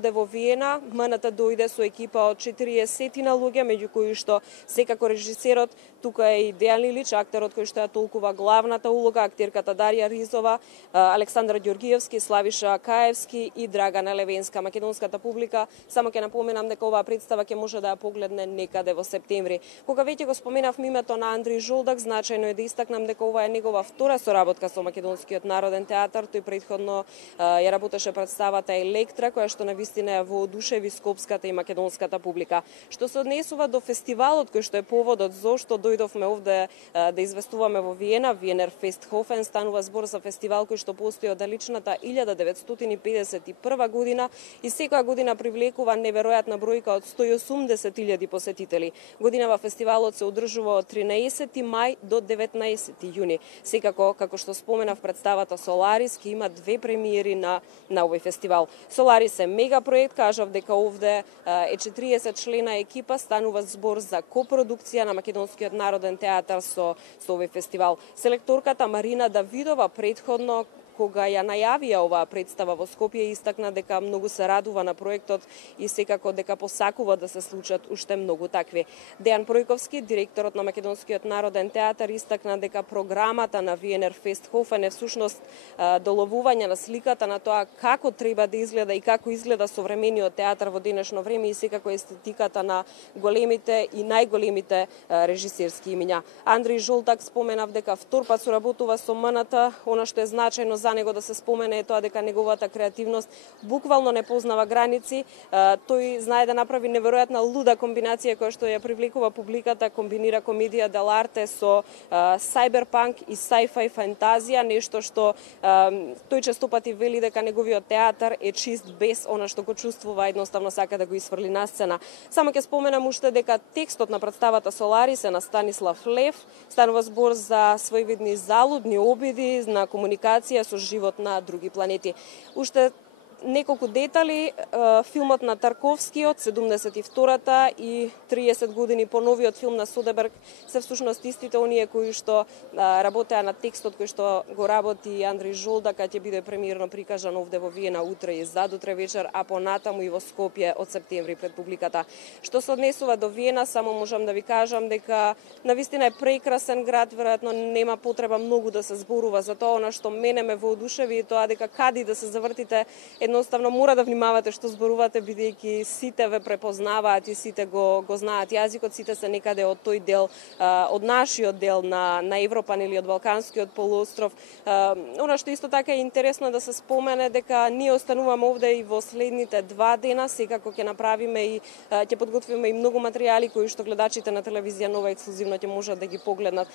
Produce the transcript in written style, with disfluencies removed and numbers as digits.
овде во Виена. МНТ дојде со екипа од 40 луѓе, меѓу кои што секако режисерот, тука е и Дејан Лилич, актерот кој што ја толкува главната улога, актерката Дарија Ризова, Александар Ѓоргиевски, Славиша Каевски и Драгана Левенска. Македонската публика, само ќе напоменам дека оваа представа ќе може да ја погледне некаде во септември. Кога веќе го споменав името на Андри Жолдак, значајно е да истакнам дека ова е негова втора соработка со Македонскиот народен театар. Тој претходно ја работеше представата Електра, која што навистина ја воодушеви скопската и македонската публика. Што се однесува до фестивалот кој што е поводот зошто дојдовме овде да известуваме во Виена, Виенер Фестхофен, станува збор за фестивал кој што постои од далечната 1951 година и секоја година привлекува неверојатна бројка од 180.000 посетители. Годинава фестивалот се одржува од 13 мај до 19 јуни. Секако, како што споменав, представата Соларис ќе има две премиери на овој фестивал. Соларис е мега проект, кажав дека овде е 40 члена екипа, станува збор за копродукција на Македонскиот народен театар со овој фестивал. Селекторката Марина Давидова претходно кога ја најавија оваа представа во Скопје, истакна дека многу се радува на проектот и секако дека посакува да се случат уште многу такви. Дејан Пројковски, директорот на Македонскиот народен театар, истакна дека програмата на Виенер Фестхофен е всушност доловување на сликата на тоа како треба да изгледа и како изгледа современиот театар во денешно време и секако естетиката на големите и најголемите режисерски имиња. Андри Жолтак споменав дека втор пат соработува со МНТ, она што е значајно за него да се спомене е тоа дека неговата креативност буквално не познава граници. Тој знае да направи неверојатна луда комбинација која што ја привлекува публиката, комбинира комедија дел'арте со сайберпанк и sci-fi фантазија, нешто што тој често пати вели дека неговиот театар е чист без она што го чувствува, едноставно сака да го изфрли на сцена. Само ќе споменам уште дека текстот на представата Соларис е на Станислав Лев, станува збор за своевидни залудни обиди на комуникација со живот на други планети. Уште неколку детали, филмот на Тарковски од 72-та и 30 години по новиот филм на Содерберг се всушност истите оние кои што работеа на текстот кој што го работи Андри Жолдак, ќе биде премиерно прикажан овде во Виена утре и задутре вечер, а понатаму и во Скопје од септември пред публиката. Што се однесува до Виена, само можам да ви кажам дека навистина е прекрасен град, веројатно нема потреба многу да се зборува за тоа. Она што мене ме воодушеви е тоа дека кади да се завртите, едноставно мора да внимавате што зборувате, бидејќи сите ве препознаваат и сите го знаат јазикот, сите се некаде од тој дел, од нашиот дел на Европа или од Балканскиот полуостров. Она што исто така е интересно да се спомене дека ние остануваме овде и во следните 2 дена, секако ќе направиме и ќе подготвиме и многу материјали кои што гледачите на телевизија Нова ексклузивно ќе можат да ги погледнат.